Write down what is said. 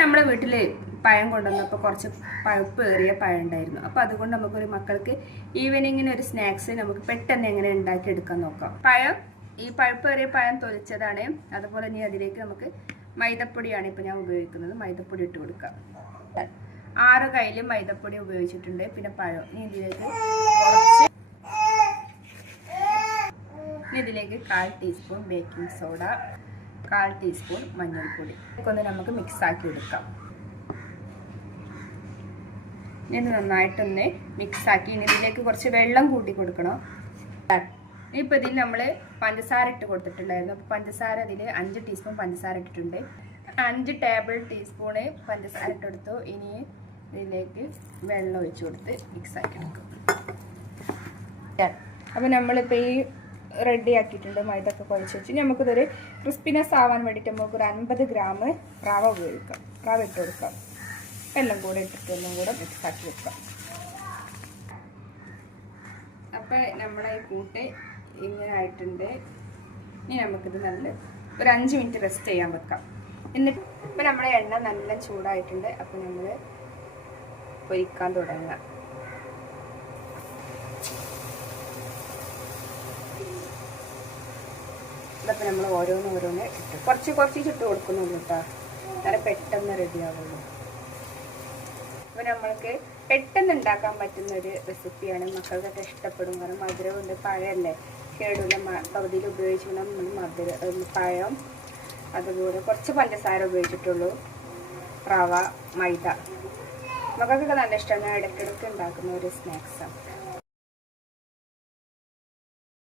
നമ്മളെ വീട്ടിൽ പഴം കൊണ്ടുവന്നപ്പോൾ കുറച്ച് പഴുപ്പേറിയ പഴം ഉണ്ടായിരുന്നു. അപ്പോൾ അതുകൊണ്ട് നമുക്കൊരു മക്കൾക്ക് ഈവനിങ്ങിന് ഒരു സ്നാക്സ് നമുക്ക് പെട്ടെന്ന് എങ്ങനെ ഉണ്ടാക്കിയെടുക്കാൻ നോക്കാം. ഈ പഴുപ്പേറിയ പഴം തൊലിച്ചതാണ്. അതുപോലെ ഇനി അതിലേക്ക് നമുക്ക് മൈദപ്പൊടിയാണ് ഇപ്പോൾ ഞാൻ ഉപയോഗിക്കുന്നത്. മൈദപ്പൊടി ഇട്ട് കൊടുക്കാം. 6 കയ്യിൽ മൈദപ്പൊടി ഉപയോഗിച്ചിട്ടുണ്ട്. പിന്നെ പഴം ഇനി ഇതിലേക്ക് 1/4 ടീസ്പൂൺ ബേക്കിംഗ് സോഡ, 1/4 ടീസ്പൂൺ മഞ്ഞൾപ്പൊടി ഒന്ന് നമുക്ക് മിക്സ് ആക്കി എടുക്കാം. ഇനി നന്നായിട്ടൊന്ന് മിക്സ് ആക്കി ഇനി ഇതിലേക്ക് കുറച്ച് വെള്ളം കൂട്ടി കൊടുക്കണം. ഇപ്പോൾ ഇതിൽ നമ്മൾ പഞ്ചസാര ഇട്ട് കൊടുത്തിട്ടുണ്ടായിരുന്നു. അപ്പോൾ പഞ്ചസാര ഇതിൽ 5 ടീസ്പൂൺ പഞ്ചസാര ഇട്ടിട്ടുണ്ട്. 5 ടേബിൾ ടീസ്പൂണ് പഞ്ചസാര ഇട്ടെടുത്തു. ഇനി ഇതിലേക്ക് വെള്ളം ഒഴിച്ച് കൊടുത്ത് മിക്സ് ആക്കി എടുക്കും. അപ്പോൾ നമ്മളിപ്പോൾ ഈ റെഡി ആക്കിയിട്ടുണ്ട്. മൈദൊക്കെ കുഴച്ച് വെച്ച് നമുക്കിതൊരു ക്രിസ്പിനെസ് ആവാൻ വേണ്ടിയിട്ട് നമുക്ക് ഒരു 50 ഗ്രാം റവ ഉപയോഗിക്കാം. റവ ഇട്ട് കൊടുക്കാം. എല്ലാം കൂടെ ഇട്ടിട്ട് എല്ലാം കൂടെ മിക്സ് ആക്കി വെക്കാം. അപ്പോൾ നമ്മളെ ഈ കൂട്ട് ഇങ്ങനെ ആയിട്ടുണ്ട്. ഇനി നമുക്കിത് ഒരു 5 മിനിറ്റ് റെസ്റ്റ് ചെയ്യാൻ വെക്കാം. എന്നിട്ട് ഇപ്പോൾ നമ്മുടെ എണ്ണ നല്ല ചൂടായിട്ടുണ്ട്. അപ്പോൾ നമ്മൾ പൊരിക്കാൻ തുടങ്ങാം. ഇതൊക്കെ നമ്മൾ ഓരോന്ന് ഇട്ട് കുറച്ച് ചുട്ട് കൊടുക്കുന്നുള്ളൂ കേട്ടോ. നല്ല പെട്ടെന്ന് റെഡി ആവുള്ളൂ. അപ്പോൾ നമ്മൾക്ക് പെട്ടെന്ന് ഉണ്ടാക്കാൻ പറ്റുന്ന ഒരു റെസിപ്പിയാണ്. മക്കൾക്കൊക്കെ ഇഷ്ടപ്പെടും. കാരണം മധുരമുണ്ട്, പഴമല്ലേ, കേടില്ല. പകുതിയിൽ ഉപയോഗിച്ചിട്ട് നമ്മൾ പഴം, അതുപോലെ കുറച്ച് പഞ്ചസാര ഉപയോഗിച്ചിട്ടുള്ളൂ, റവ, മൈദ. മക്കൾക്കൊക്കെ നല്ല ഇഷ്ടമാണ്. ഞാൻ ഇടയ്ക്കിടയ്ക്ക് ഉണ്ടാക്കുന്ന ഒരു സ്നാക്സാണ്.